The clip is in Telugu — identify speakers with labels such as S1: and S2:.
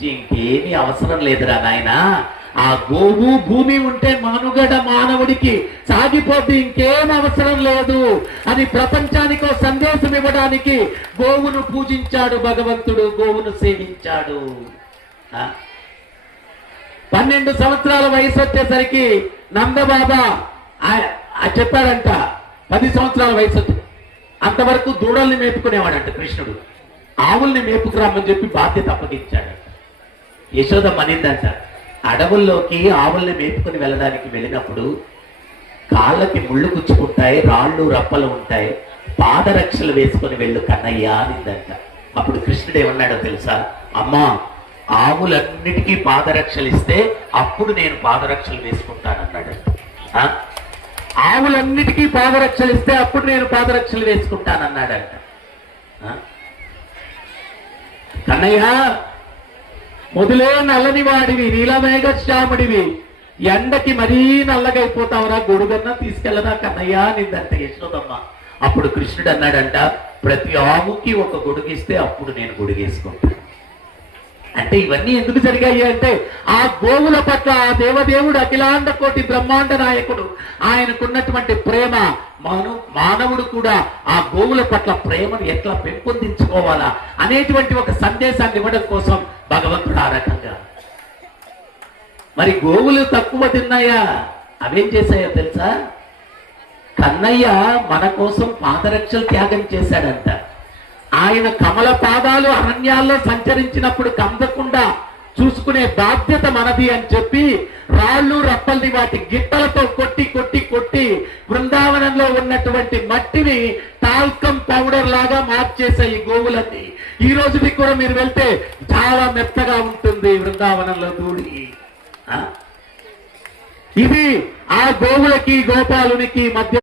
S1: ఇంకేమీ అవసరం లేదురా నాయన. ఆ గోవు భూమి ఉంటే మనుగడ మానవుడికి సాగిపోతే ఇంకేం అవసరం లేదు. అని ప్రపంచానికి సందేశం ఇవ్వడానికి గోవును పూజించాడు భగవంతుడు గోవును సేవించాడు. పన్నెండు సంవత్సరాల వయసు వచ్చేసరికి నందబాబా ఆ- చెప్పాడంట పది సంవత్సరాల వయసు అంతవరకు దూడల్ని మేపుకునేవాడంట కృష్ణుడు. ఆవుల్ని మేపుకురామని చెప్పి బాధ్యత అప్పగించాడు. యశోద మనిందంట అడవుల్లోకి ఆవుల్ని మేపుకుని వెళ్ళడానికి వెళ్ళినప్పుడు కాళ్ళకి ముళ్ళు గుచ్చుకుంటాయి రాళ్ళు రప్పలు ఉంటాయి పాదరక్షలు వేసుకొని వెళ్ళు కన్నయ్య అనిందంట. అప్పుడు కృష్ణుడు ఏమన్నాడో తెలుసా? అమ్మా ఆవులన్నిటికీ పాదరక్షలు ఇస్తే అప్పుడు నేను పాదరక్షలు వేసుకుంటానన్నాడు. ఆ? ఆవులన్నిటికీ పాదరక్షలు ఇస్తే అప్పుడు నేను పాదరక్షలు వేసుకుంటానన్నాడంట. ఆ? కన్నయ్య మొదలే నల్లని వాడివి నీలమేఘ శ్యాముడివి. ఎండకి మరీ నల్లగైపోతావురా గొడుగన్నా తీసుకెళ్ళదా కన్నయ్య నిందంట యశోదమ్మ అప్పుడు కృష్ణుడు అన్నాడంట ప్రతి ఆవుకి ఒక గొడుగిస్తే అప్పుడు నేను గొడుగేసుకుంటాను అంటే ఇవన్నీ ఎందుకు జరిగాయి అంటే ఆ గోవుల పట్ల ఆ దేవదేవుడు అఖిలాండ కోటి బ్రహ్మాండ నాయకుడు ఆయనకున్నటువంటి ప్రేమ మాను మానవుడు కూడా ఆ గోవుల పట్ల ప్రేమను ఎట్లా పెంపొందించుకోవాలా అనేటువంటి ఒక సందేశాన్ని ఇవ్వడం కోసం భగవంతుడు ఆ రకంగా మరి గోవులు తక్కువ తిన్నాయా? అవేం చేశాయో తెలుసా? కన్నయ్య మన కోసం పాదరక్షలు త్యాగం చేశాడంట. ఆయన కమల పాదాలు అరణ్యాల్లో సంచరించినప్పుడు కందకుండా చూసుకునే బాధ్యత మనది అని చెప్పి రాళ్ళు రప్పల్ని వాటి గిట్టలతో కొట్టి కొట్టి కొట్టి బృందావనంలో ఉన్నటువంటి మట్టిని టాల్కమ్ పౌడర్ లాగా మార్చేసే ఈ గోవులన్నీ ఈ రోజుకి కూడా మీరు వెళ్తే చాలా మెత్తగా ఉంటుంది బృందావనంలో దూడి ఇది ఆ గోవులకి గోపాలునికి మధ్య